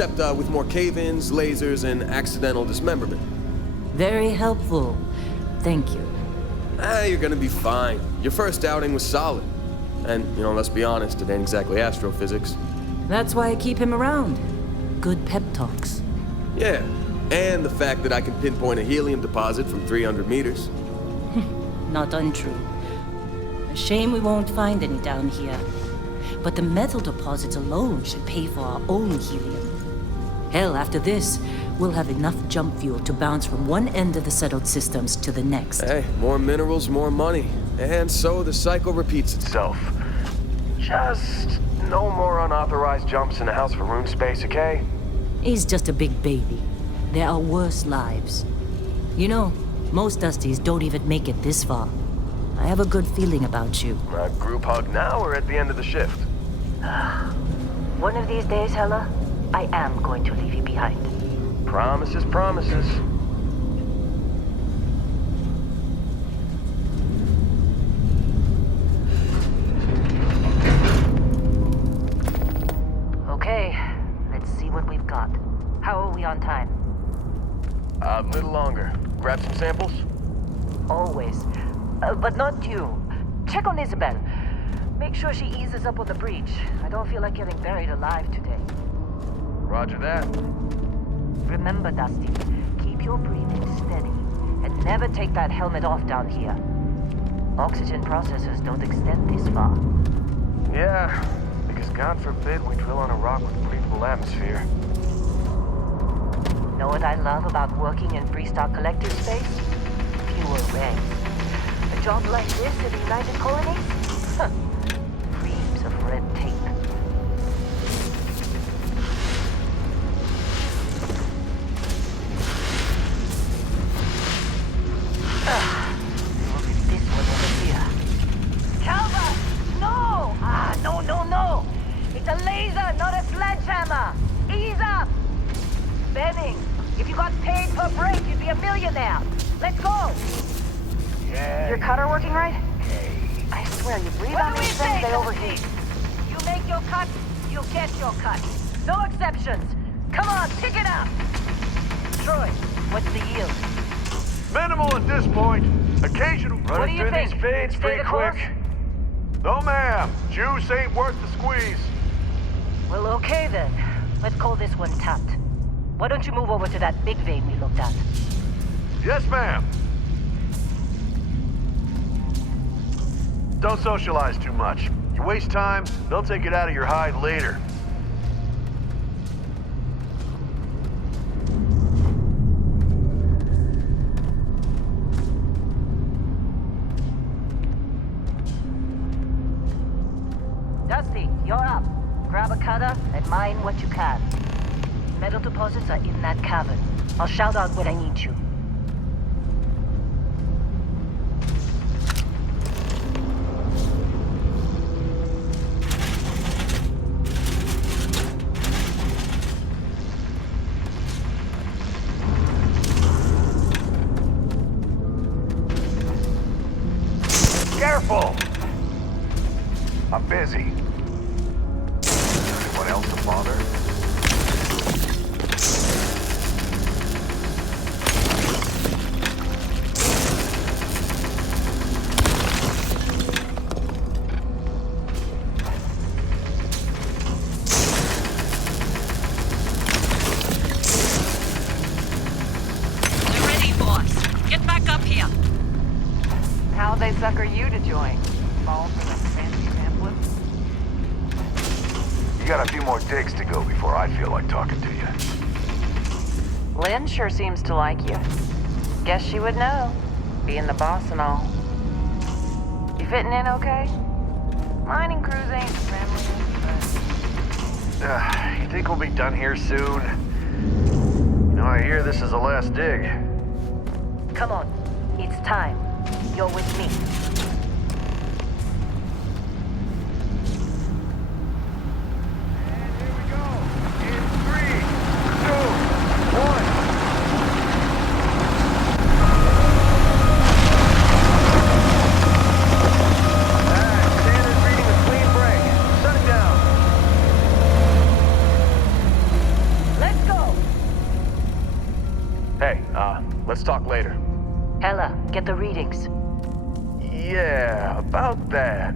except with more cave-ins, lasers, and accidental dismemberment. Very helpful. Thank you. You're gonna be fine. Your first outing was solid. And, let's be honest, it ain't exactly astrophysics. That's why I keep him around. Good pep talks. Yeah, and the fact that I can pinpoint a helium deposit from 300 meters. Not untrue. A shame we won't find any down here. But the metal deposits alone should pay for our own helium. Hell, after this, we'll have enough jump fuel to bounce from one end of the settled systems to the next. Hey, more minerals, more money. And so the cycle repeats itself. Just no more unauthorized jumps in the house for room space, okay? He's just a big baby. There are worse lives. Most Dusties don't even make it this far. I have a good feeling about you. A group hug now or at the end of the shift? One of these days, Hella, I am going to leave you behind. Promises, promises. Okay, let's see what we've got. How are we on time? A little longer. Grab some samples? Always. But not you. Check on Isabel. Make sure she eases up on the breach. I don't feel like getting buried alive today. Roger that. Remember, Dusty, keep your breathing steady and never take that helmet off down here. Oxygen processors don't extend this far. Yeah, because God forbid we drill on a rock with a breathable atmosphere. Know what I love about working in Freestock Collective space? Fewer regs. A job like this in the United Colonies? Reams of red tape. Look at this one over here. Calva! No! No! It's a laser, not a sledgehammer! Ease up! Benning, if you got paid per break, you'd be a millionaire. Let's go! Yeah. Your cutter working right? Okay. I swear, you breathe on these things, they overheat. You make your cut, you get your cut. No exceptions. Come on, pick it up! Troy, what's the yield? Minimal at this point. Occasional. What do you Running through think? these fades Stay pretty the quick. course? No, ma'am. Juice ain't worth the squeeze. Well, okay then. Let's call this one tapped. Why don't you move over to that big vein we looked at? Yes, ma'am. Don't socialize too much. You waste time, they'll take it out of your hide later. Dusty, you're up. Grab a cutter and mine what you can. Metal deposits are in that cavern. I'll shout out when I need you. Careful! I'm busy. Anyone else to bother? We're ready, boss. Get back up here. How'd they sucker you to join? Fall for the fancy pamphlets? You got a few more digs to go before I feel like talking to you. Lynn sure seems to like you. Guess she would know, being the boss and all. You fitting in okay? Mining crews ain't friendly, You think we'll be done here soon? I hear this is the last dig. Come on. It's time. You're with me. And here we go. In 3, 2, 1. Standard reading a clean break. Shut it down. Okay, let's talk later. Hella, get the readings. Yeah, about that.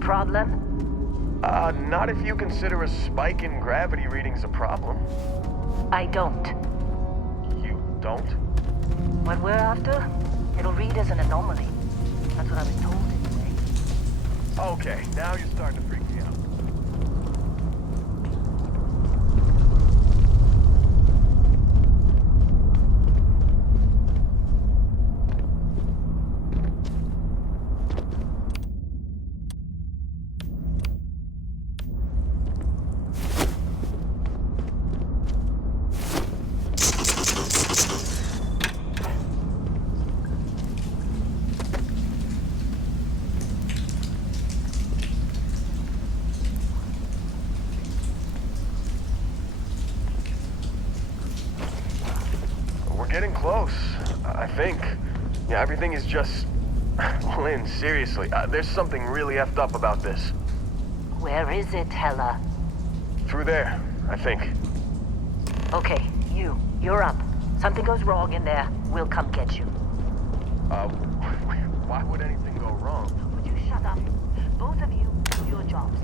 Problem? Not if you consider a spike in gravity readings a problem. I don't. You don't? What we're after, it'll read as an anomaly. That's what I was told anyway. Okay, now you're starting to freak me out. Getting close, I think. Yeah, everything is just... Lynn, seriously, there's something really effed up about this. Where is it, Hella? Through there, I think. Okay, you're up. Something goes wrong in there, we'll come get you. Why would anything go wrong? Would you shut up? Both of you, do your jobs.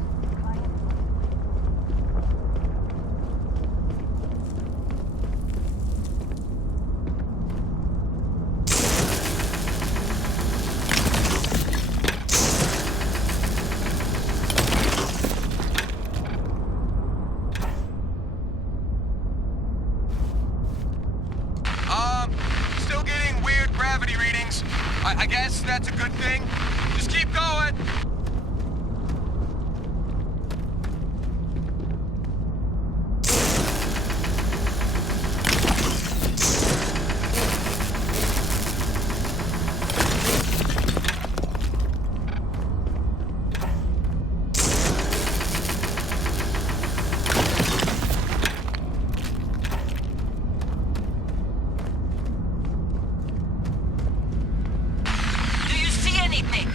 Still getting weird gravity readings. I guess that's a good thing. Just keep going. Do you see anything?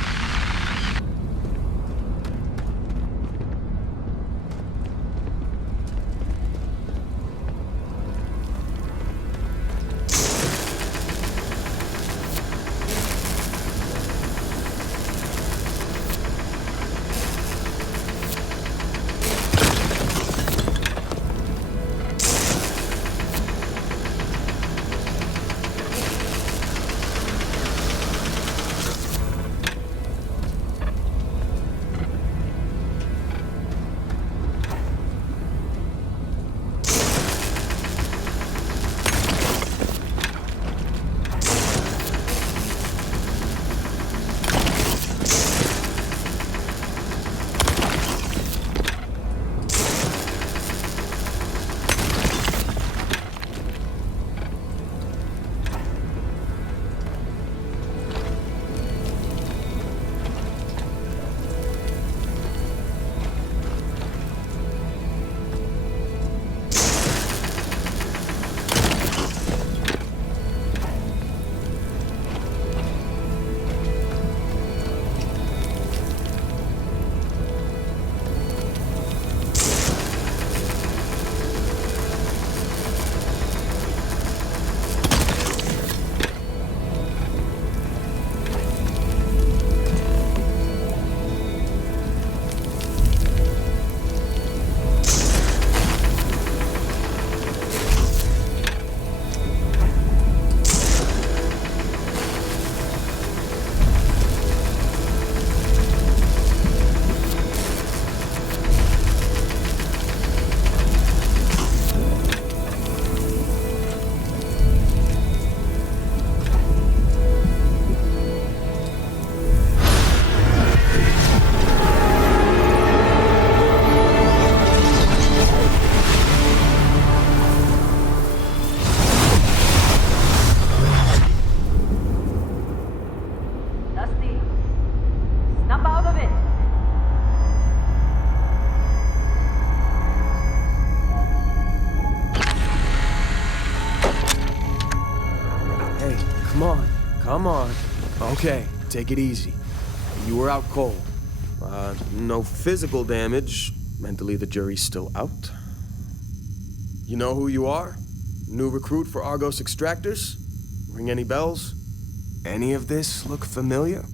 Come on. Okay, take it easy. You were out cold. No physical damage. Mentally, the jury's still out. You know who you are? New recruit for Argos extractors? Ring any bells? Any of this look familiar?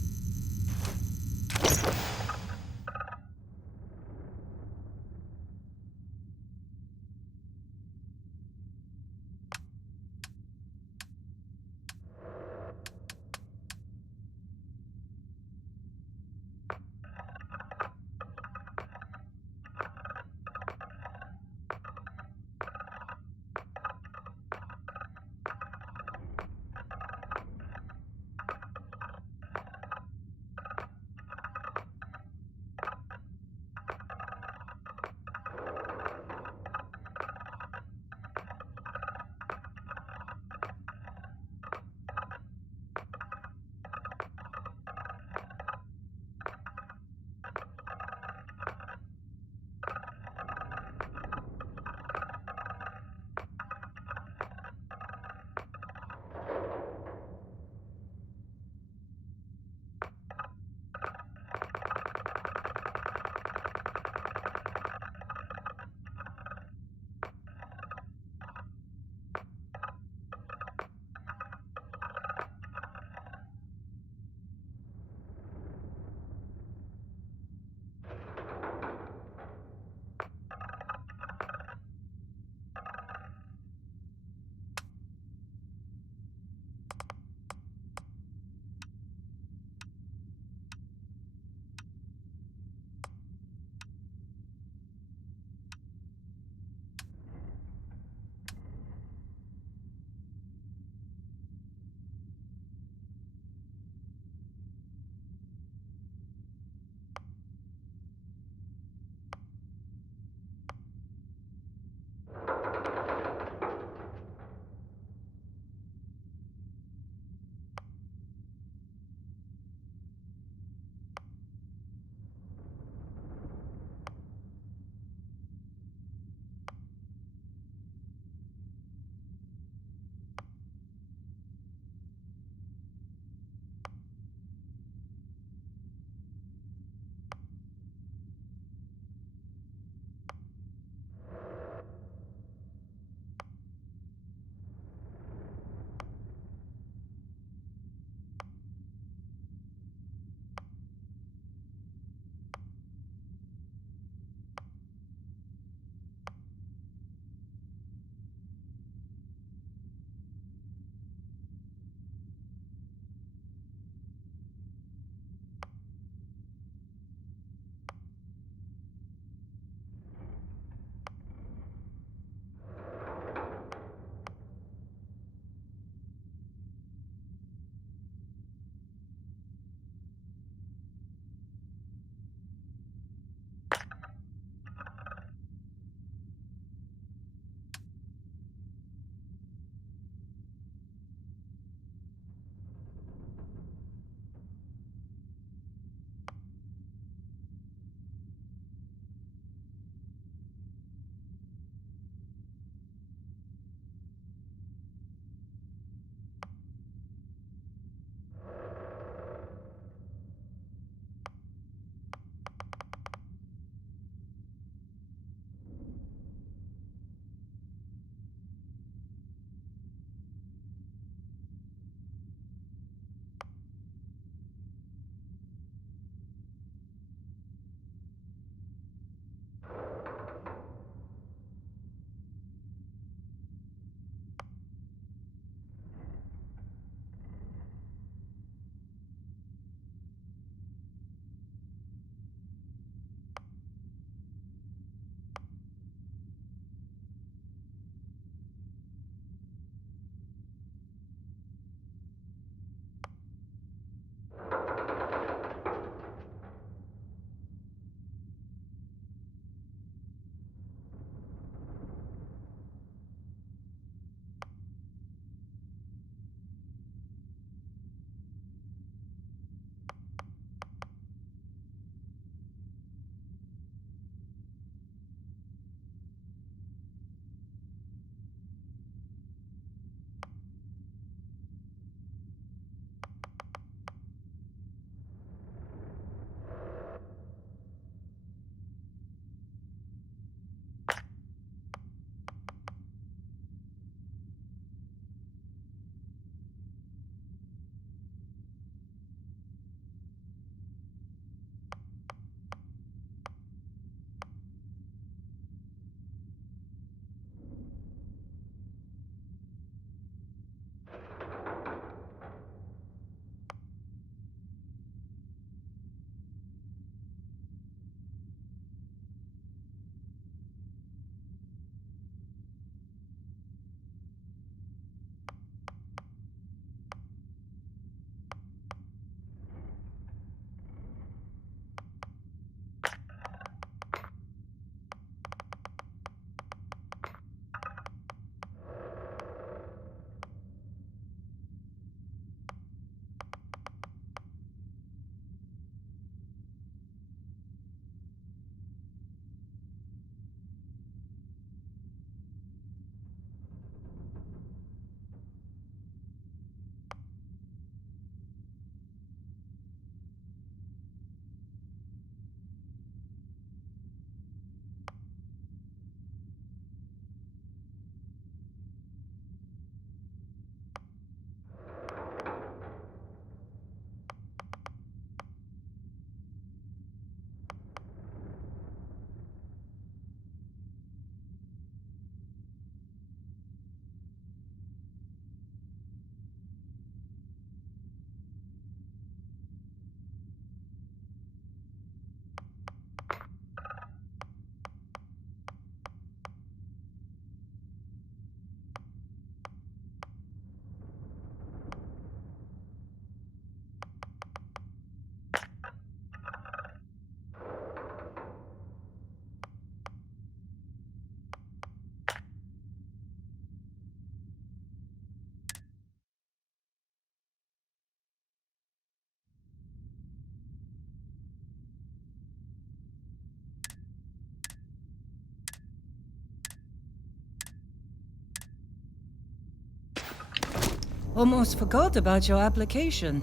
Almost forgot about your application.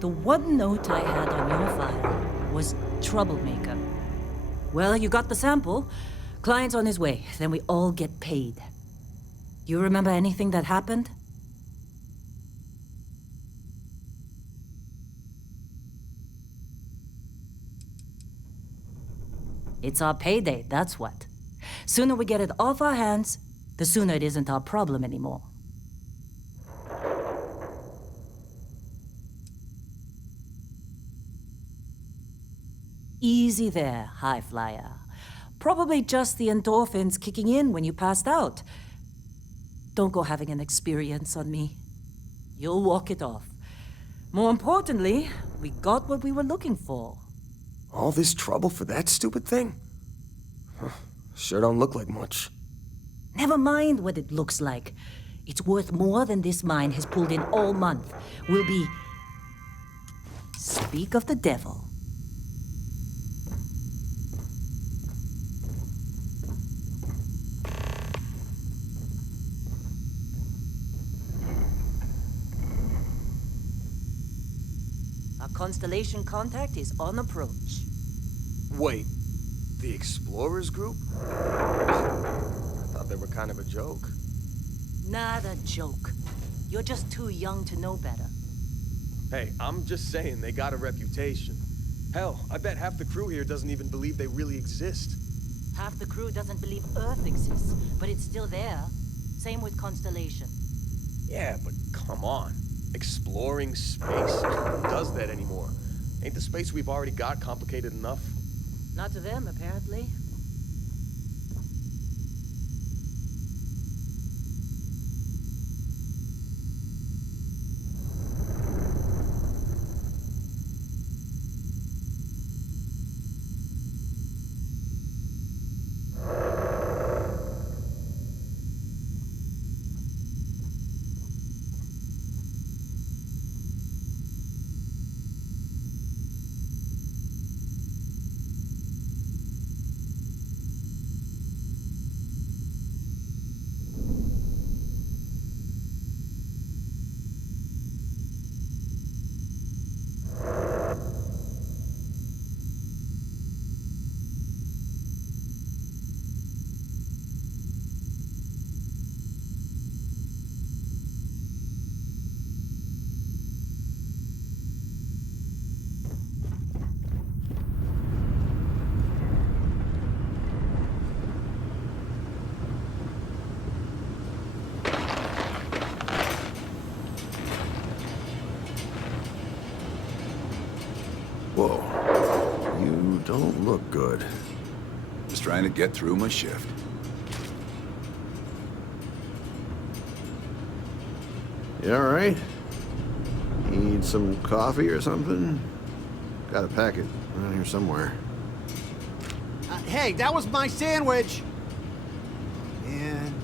The one note I had on your file was troublemaker. Well, you got the sample. Client's on his way, then we all get paid. You remember anything that happened? It's our payday, that's what. Sooner we get it off our hands, the sooner it isn't our problem anymore. Easy there, high flyer. Probably just the endorphins kicking in when you passed out. Don't go having an experience on me. You'll walk it off. More importantly, we got what we were looking for. All this trouble for that stupid thing? Huh, sure don't look like much. Never mind what it looks like. It's worth more than this mine has pulled in all month. We'll be... Speak of the devil. Our Constellation contact is on approach. Wait, the Explorers group? I thought they were kind of a joke. Not a joke. You're just too young to know better. Hey, I'm just saying they got a reputation. Hell, I bet half the crew here doesn't even believe they really exist. Half the crew doesn't believe Earth exists, but it's still there. Same with Constellation. Yeah, but come on. Exploring space? Who does that anymore? Ain't the space we've already got complicated enough? Not to them, apparently. Whoa. You don't look good. Just trying to get through my shift. You alright? Need some coffee or something? Got a packet around here somewhere. Hey, that was my sandwich! And...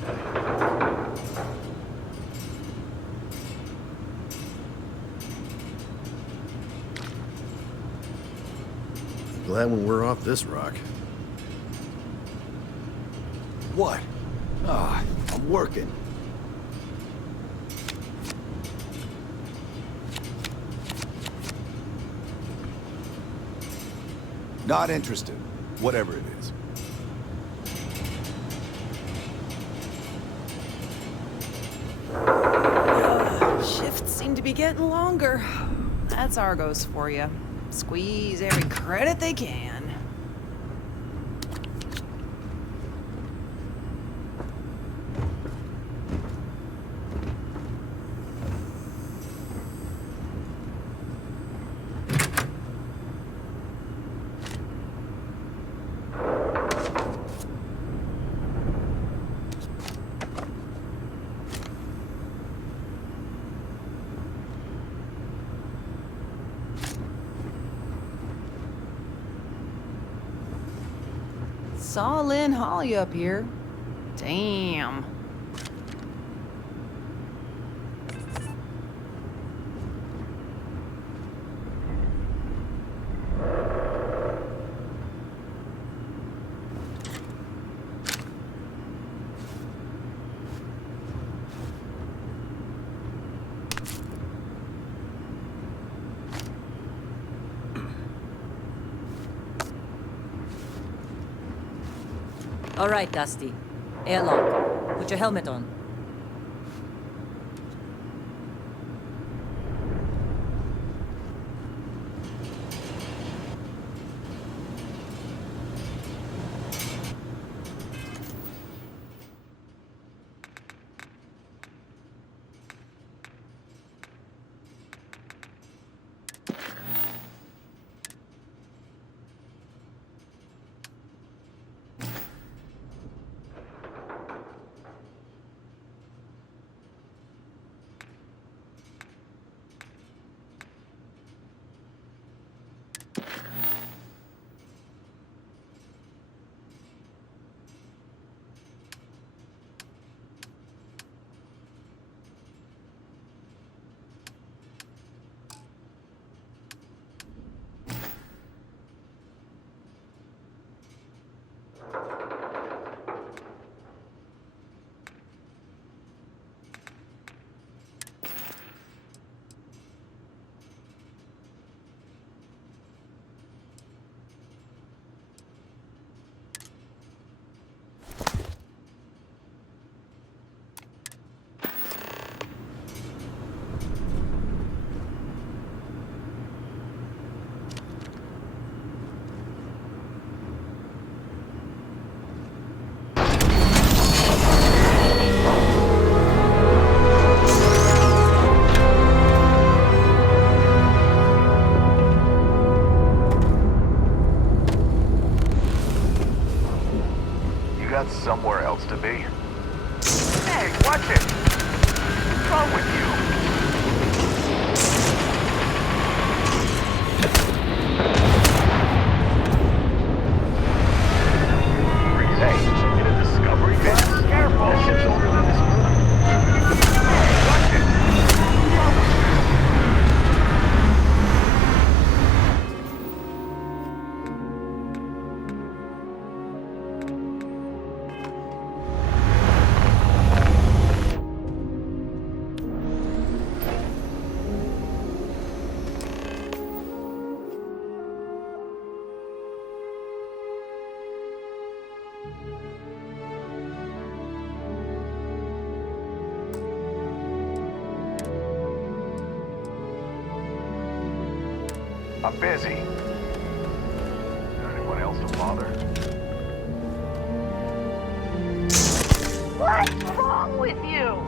Glad when we're off this rock. What? Ah, I'm working. Not interested. Whatever it is. Shifts seem to be getting longer. That's Argos for you. Squeeze every credit they can. Saw Lynn haul you up here. Damn. All right, Dusty. Airlock. Put your helmet on. Got somewhere else to be. Hey, watch it! What's wrong with you? Hey, in a discovery base? Careful! That ship's older than this moon. Hey, watch it! What's wrong with you? I'm busy. Anyone else to bother? What's wrong with you?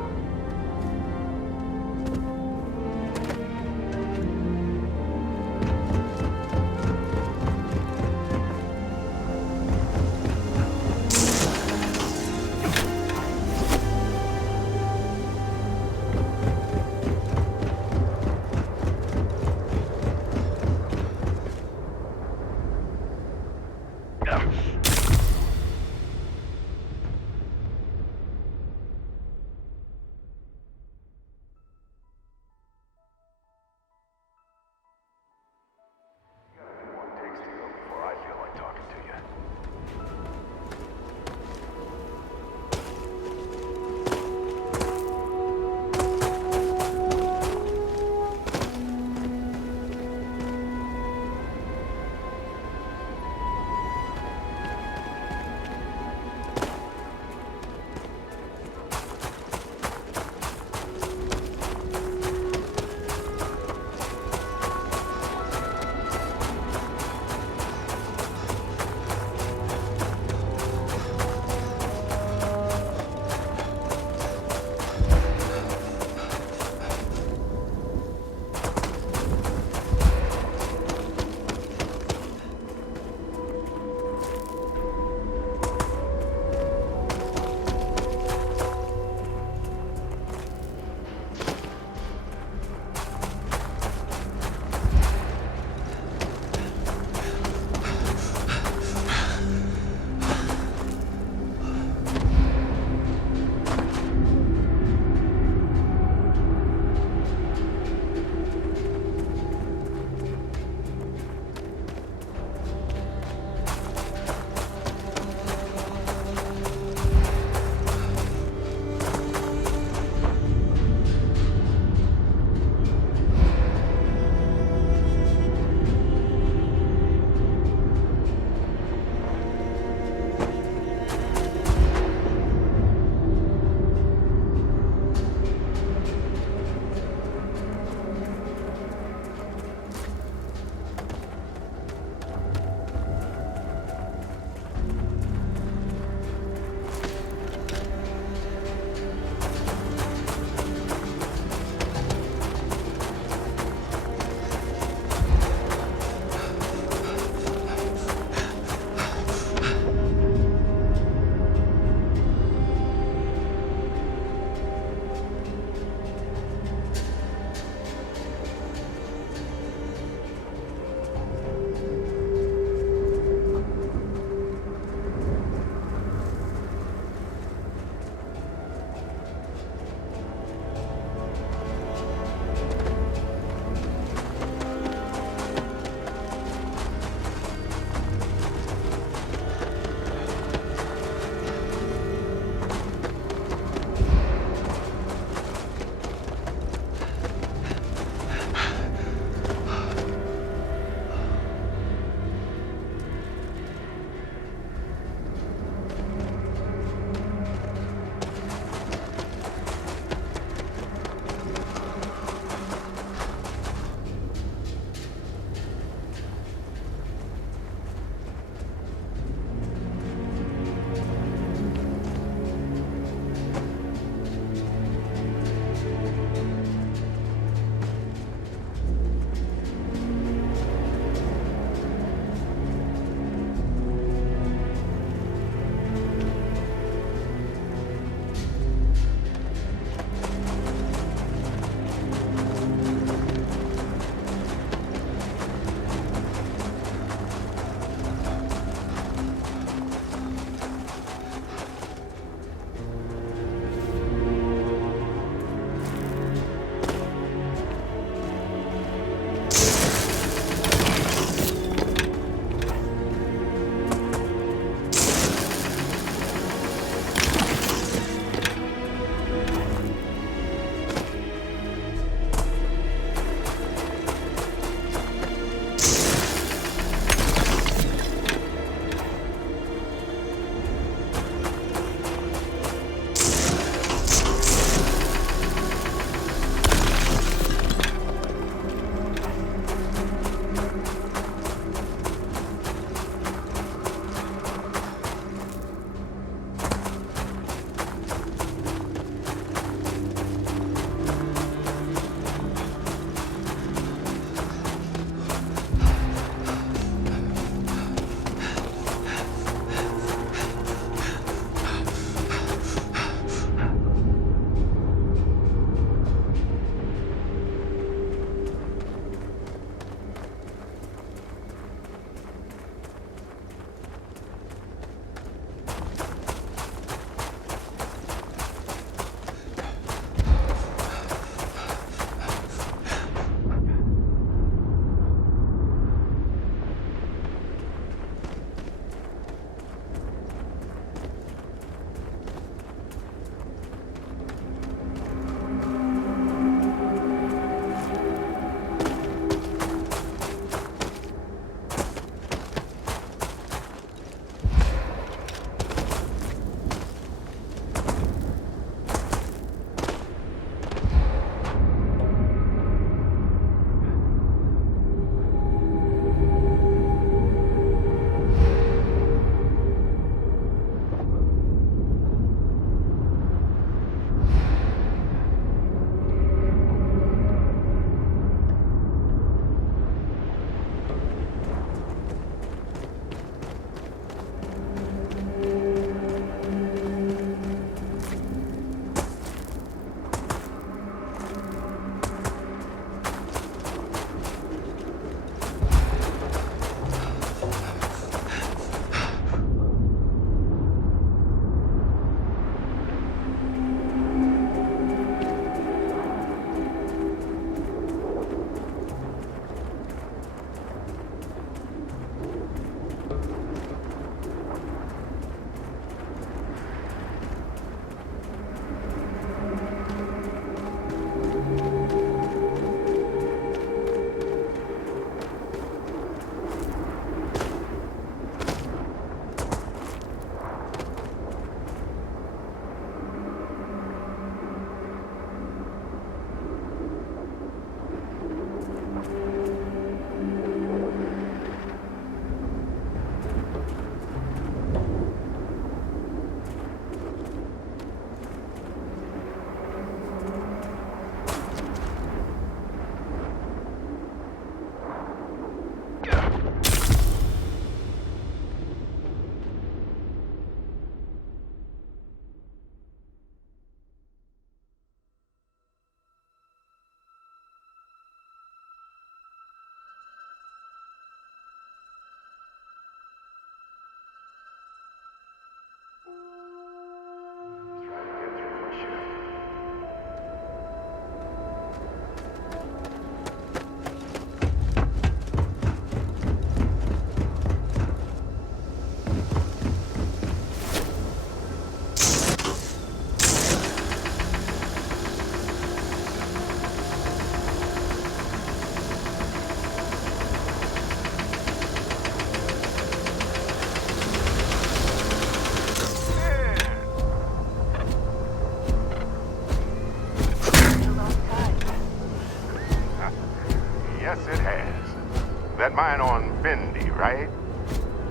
mine on Bendy, right?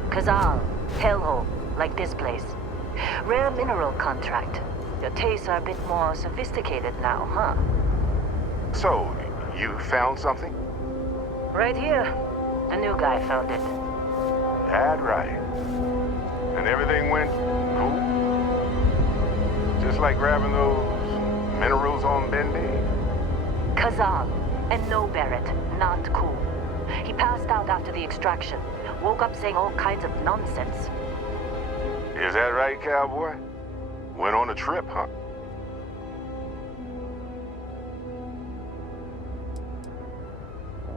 Kazal, hellhole, like this place. Rare mineral contract. Your tastes are a bit more sophisticated now, huh? So, you found something? Right here. The new guy found it. That right. And everything went cool? Just like grabbing those minerals on Bendy? Kazal. And no, Barrett, not cool. He passed out after the extraction. Woke up saying all kinds of nonsense. Is that right, cowboy? Went on a trip, huh?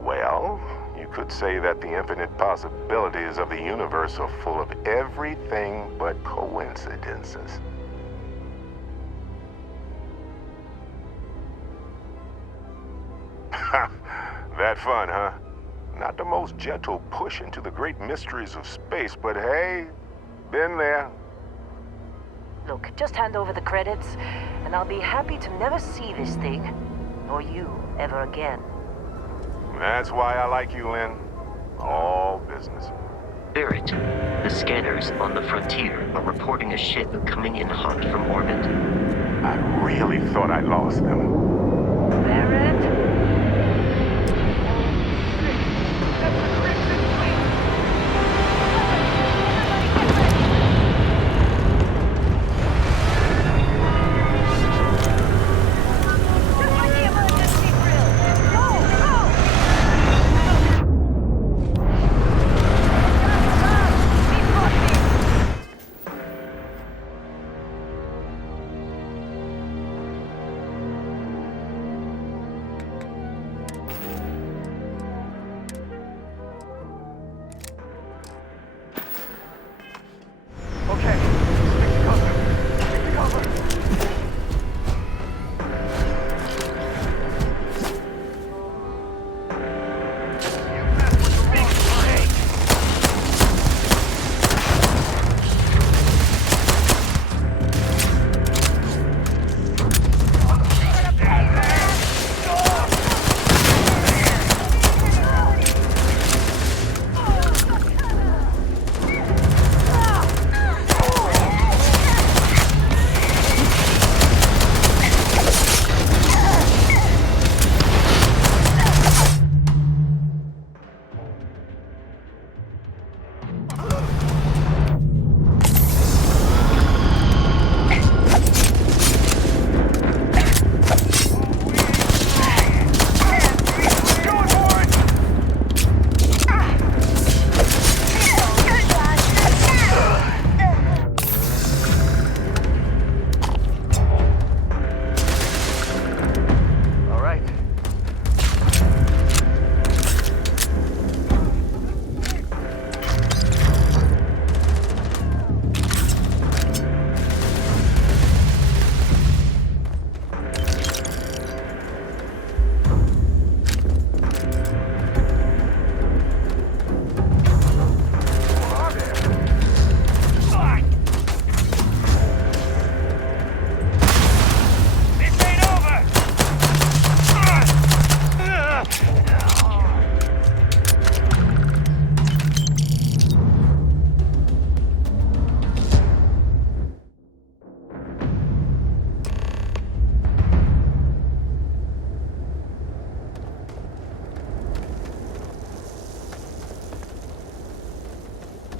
Well, you could say that the infinite possibilities of the universe are full of everything but coincidences. That fun, huh? Not the most gentle push into the great mysteries of space, but hey, been there. Look, just hand over the credits, and I'll be happy to never see this thing, or you, ever again. That's why I like you, Lynn. All business. Barrett, the scanners on the frontier are reporting a ship coming in hot from orbit. I really thought I lost them. Barrett?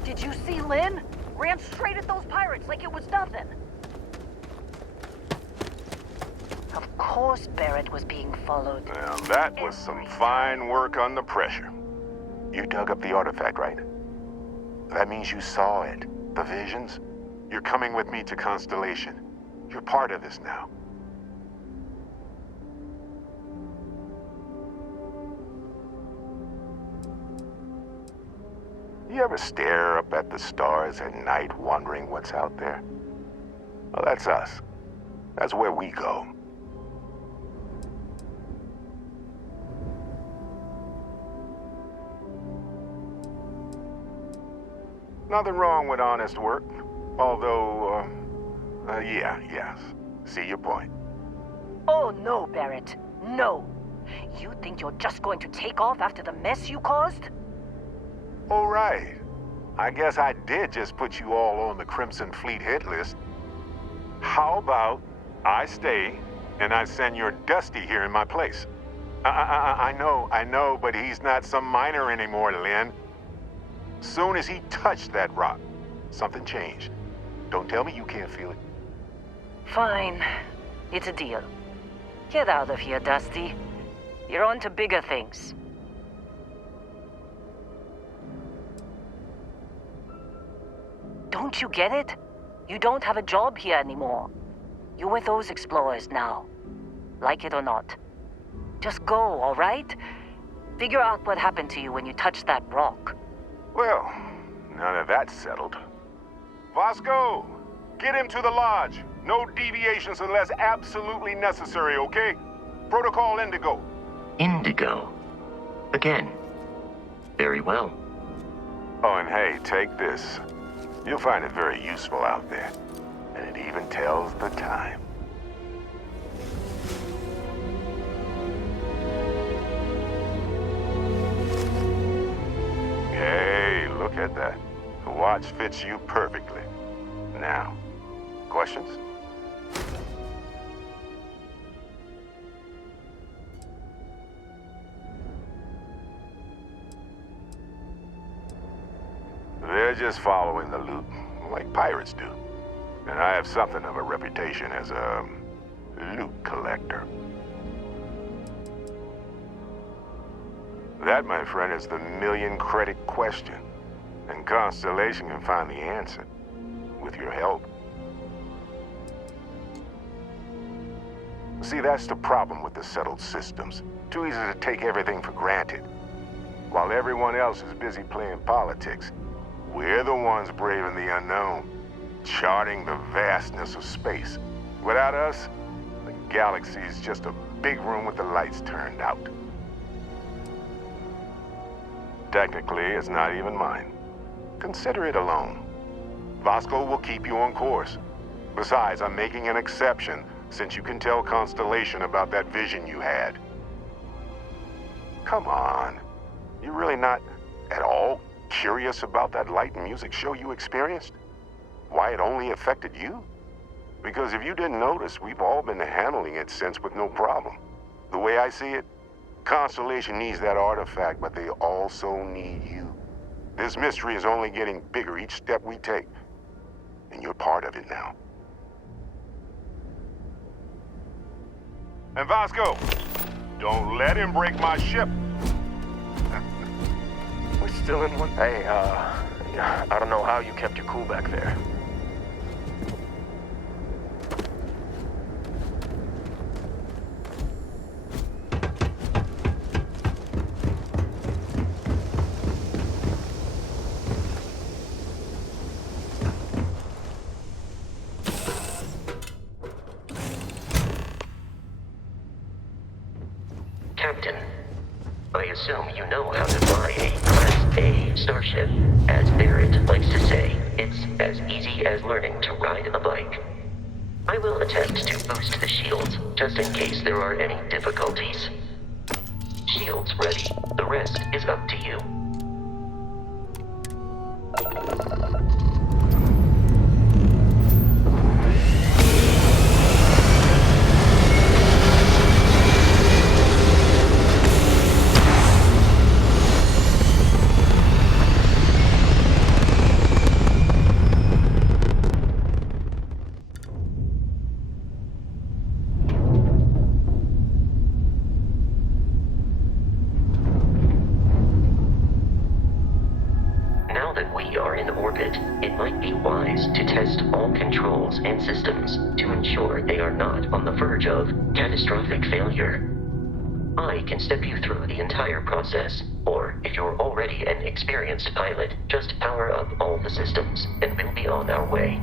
Did you see Lynn? Ran straight at those pirates like it was nothing. Of course Barrett was being followed. Now, that was some fine work under pressure. You dug up the artifact, right? That means you saw it. The visions? You're coming with me to Constellation. You're part of this now. You ever stare up at the stars at night wondering what's out there? Well, that's us. That's where we go. Nothing wrong with honest work. Although, yes. See your point. Oh no, Barrett. No. You think you're just going to take off after the mess you caused? Oh, right. I guess I did just put you all on the Crimson Fleet hit list. How about I stay and I send your Dusty here in my place? I know, but he's not some miner anymore, Lynn. Soon as he touched that rock, something changed. Don't tell me you can't feel it. Fine. It's a deal. Get out of here, Dusty. You're on to bigger things. Don't you get it? You don't have a job here anymore. You're with those explorers now. Like it or not. Just go, all right? Figure out what happened to you when you touched that rock. Well, now that that's settled. Vasco, get him to the lodge. No deviations unless absolutely necessary, okay? Protocol Indigo. Indigo. Again. Very well. Oh, and hey, take this. You'll find it very useful out there. And it even tells the time. Hey, look at that. The watch fits you perfectly. Now, questions? They're just following the loot, like pirates do. And I have something of a reputation as a loot collector. That, my friend, is the million-credit question. And Constellation can find the answer, with your help. See, that's the problem with the settled systems. Too easy to take everything for granted. While everyone else is busy playing politics, we're the ones braving the unknown, charting the vastness of space. Without us, the galaxy is just a big room with the lights turned out. Technically, it's not even mine. Consider it alone. Vasco will keep you on course. Besides, I'm making an exception since you can tell Constellation about that vision you had. Come on. You're really not at all curious about that light and music show you experienced? Why it only affected you? Because if you didn't notice, we've all been handling it since with no problem. The way I see it, Constellation needs that artifact, but they also need you. This mystery is only getting bigger each step we take, and you're part of it now. And Vasco, don't let him break my ship. We're still in one. Hey, I don't know how you kept your cool back there. Captain, I assume you know how to fly a Class A starship. As Barrett likes to say, it's as easy as learning to ride a bike. I will attempt to boost the shields, just in case there are any difficulties. Shields ready. The rest is up to you. Now that we are in orbit, it might be wise to test all controls and systems to ensure they are not on the verge of catastrophic failure. I can step you through the entire process, or if you're already an experienced pilot, just power up all the systems, and we'll be on our way.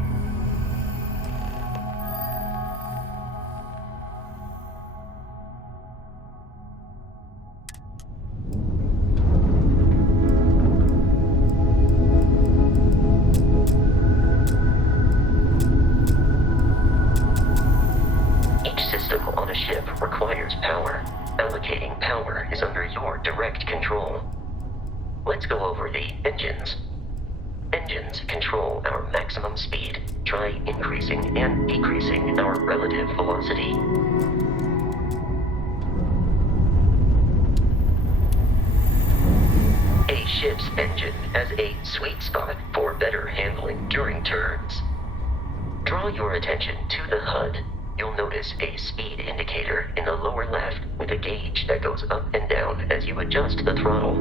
Requires power. Allocating power is under your direct control. let's go over the engines. Engines control our maximum speed. Try increasing and decreasing our relative velocity. A ship's engine has a sweet spot for better handling during turns. Draw your attention to the HUD. You'll notice a speed indicator in the lower left with a gauge that goes up and down as you adjust the throttle.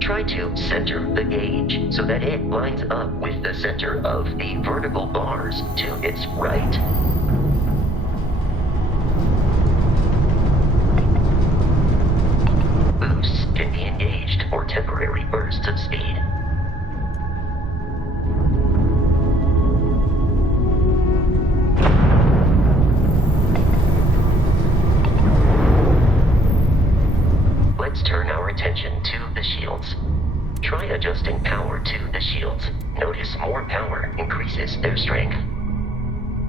Try to center the gauge so that it lines up with the center of the vertical bars to its right. Boosts can be engaged for temporary bursts of speed. Let's turn our attention to the shields. Try adjusting power to the shields. Notice more power increases their strength.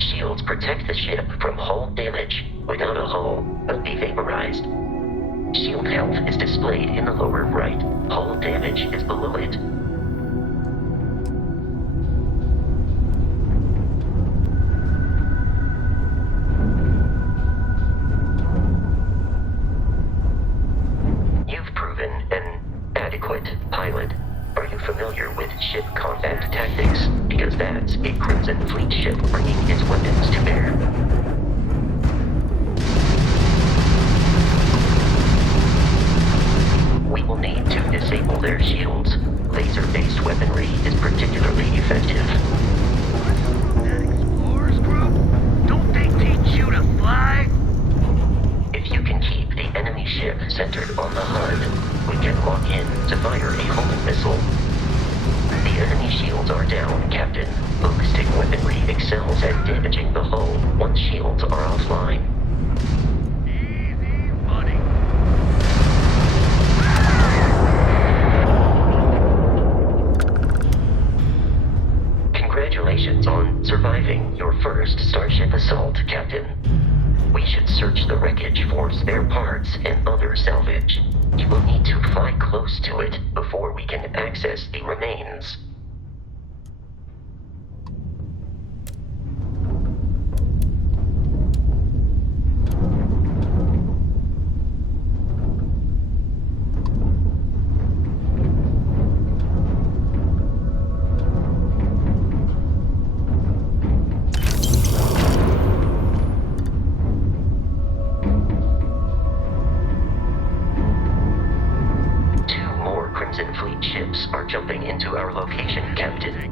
Shields protect the ship from hull damage. Without a hull, will be vaporized. Shield health is displayed in the lower right. Hull damage is below it. You've proven an adequate pilot. Are you familiar with ship combat tactics? Because that's a Crimson Fleet ship bringing its weapons to bear. We will need to disable their shields. Laser-based weaponry is particularly effective. Explorers group? Don't they teach you to fly? If you can keep the enemy ship centered on the HUD, we can lock in to fire a homing missile. The enemy shields are down, Captain. Ballistic weaponry excels at damaging the hull once shields are offline. Easy money. Congratulations on surviving your first Starship assault, Captain. We should search the wreckage for spare parts and other salvage. You will need to fly close to it before we can access the remains. Crimson Fleet ships are jumping into our location, Captain.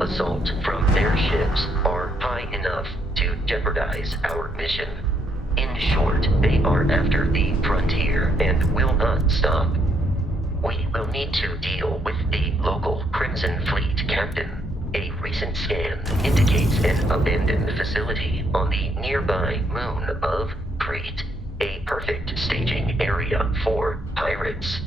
Assault from their ships are high enough to jeopardize our mission. In short, they are after the frontier and will not stop. We will need to deal with the local Crimson Fleet captain. A recent scan indicates an abandoned facility on the nearby moon of Crete, a perfect staging area for pirates.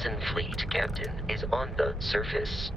Hudson Fleet, Captain, is on the surface.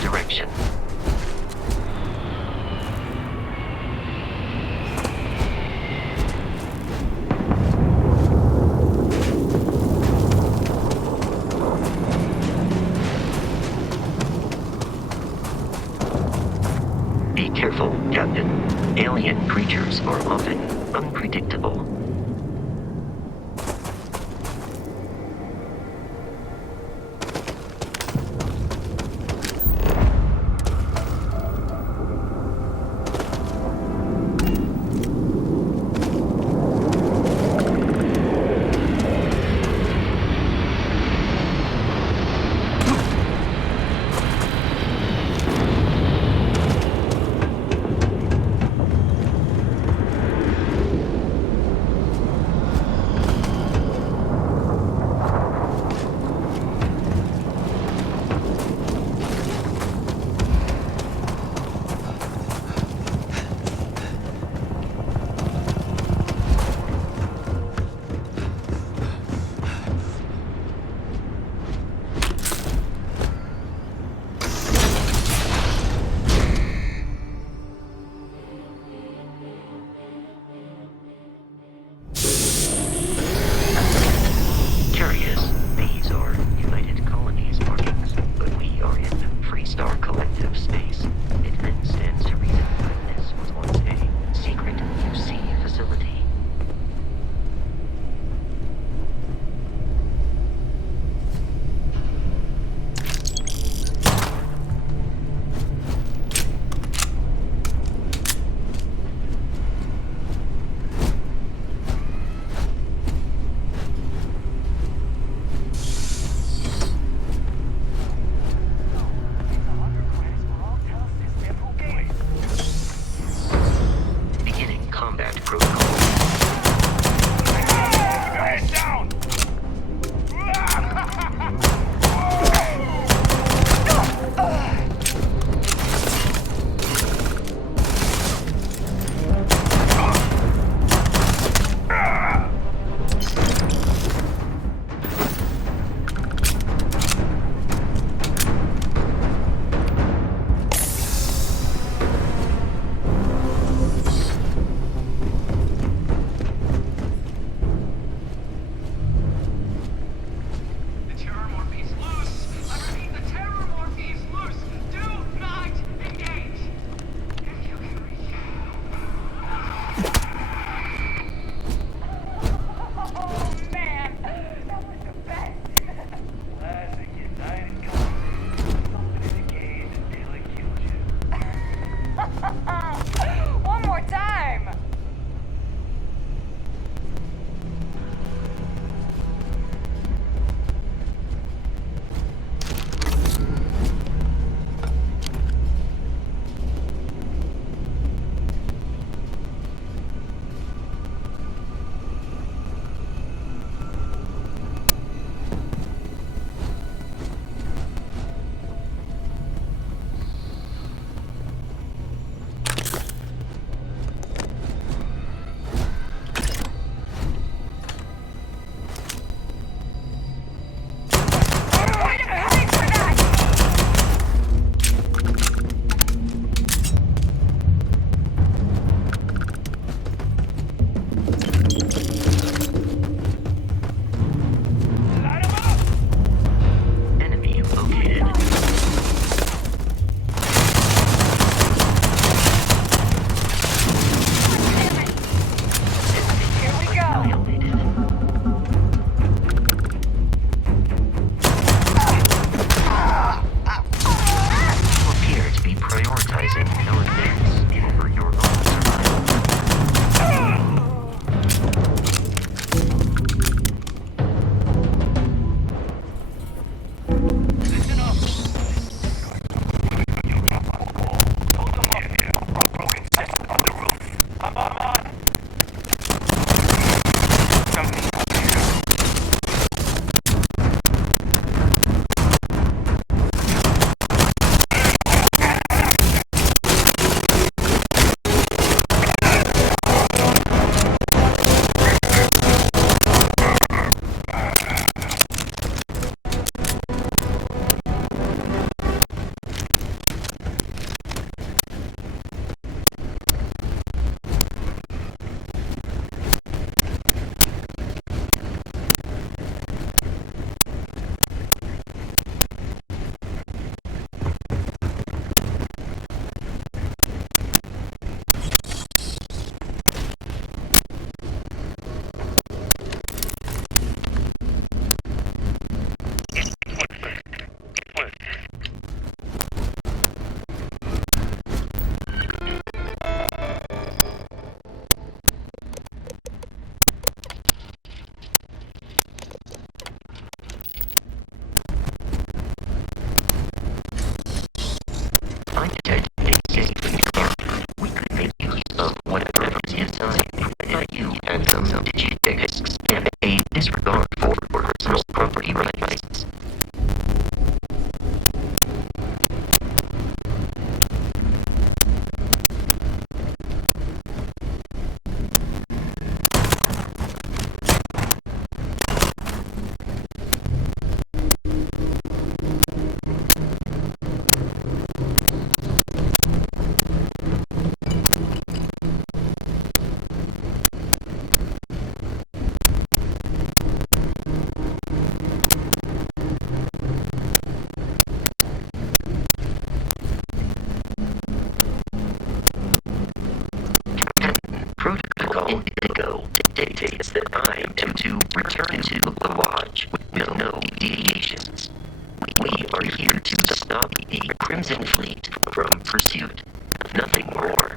Direction. Be careful, Captain. Alien creatures are often unpredictable. Protocol Indigo dictates that I am to return to the Lodge with no deviations. We are here to stop the Crimson Fleet from pursuit. Nothing more.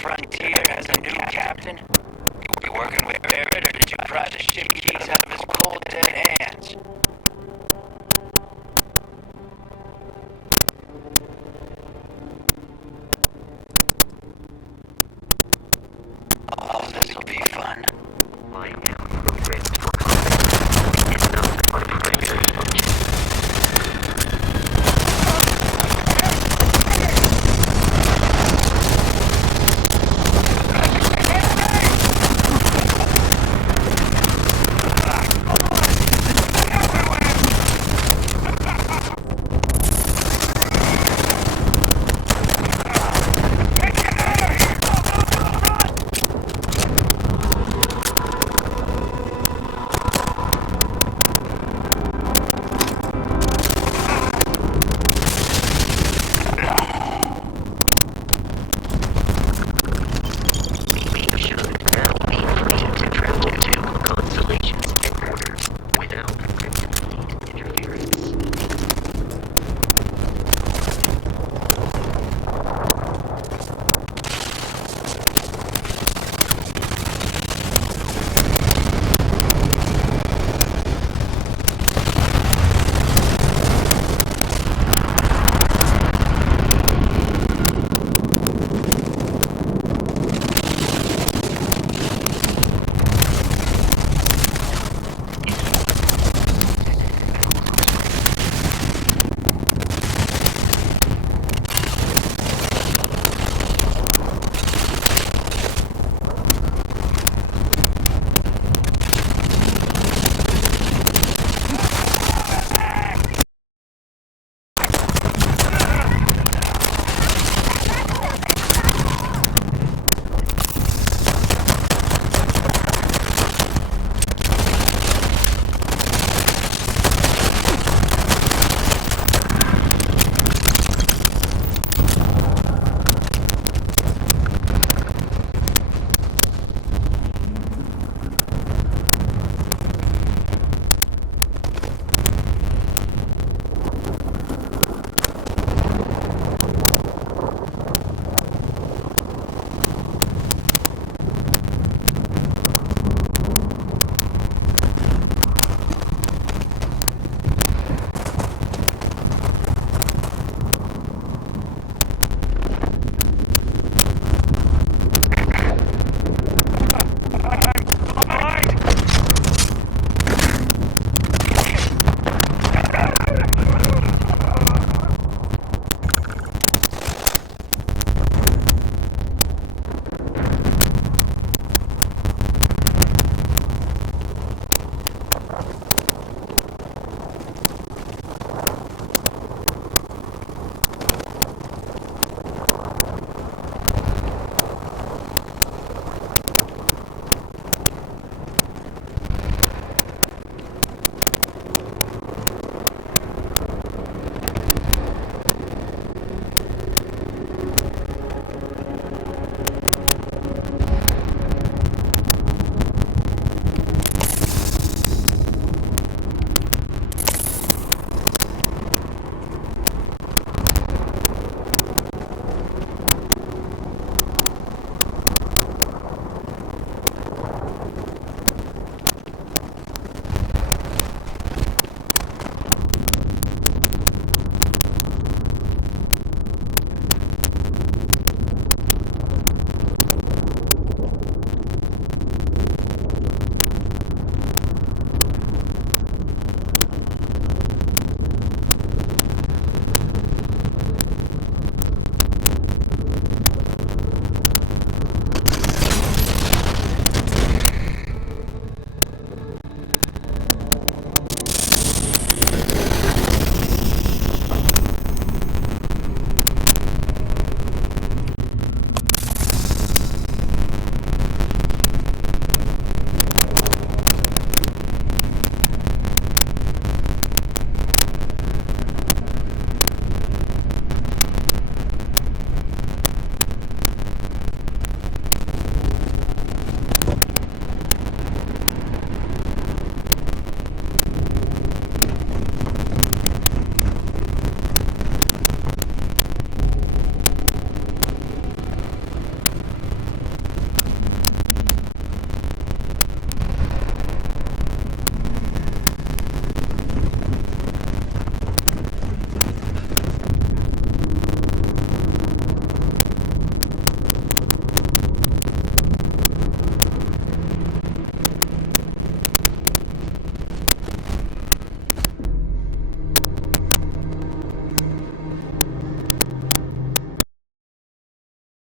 Frontier has a new captain? You working with Barrett, or did you pry the ship keys out of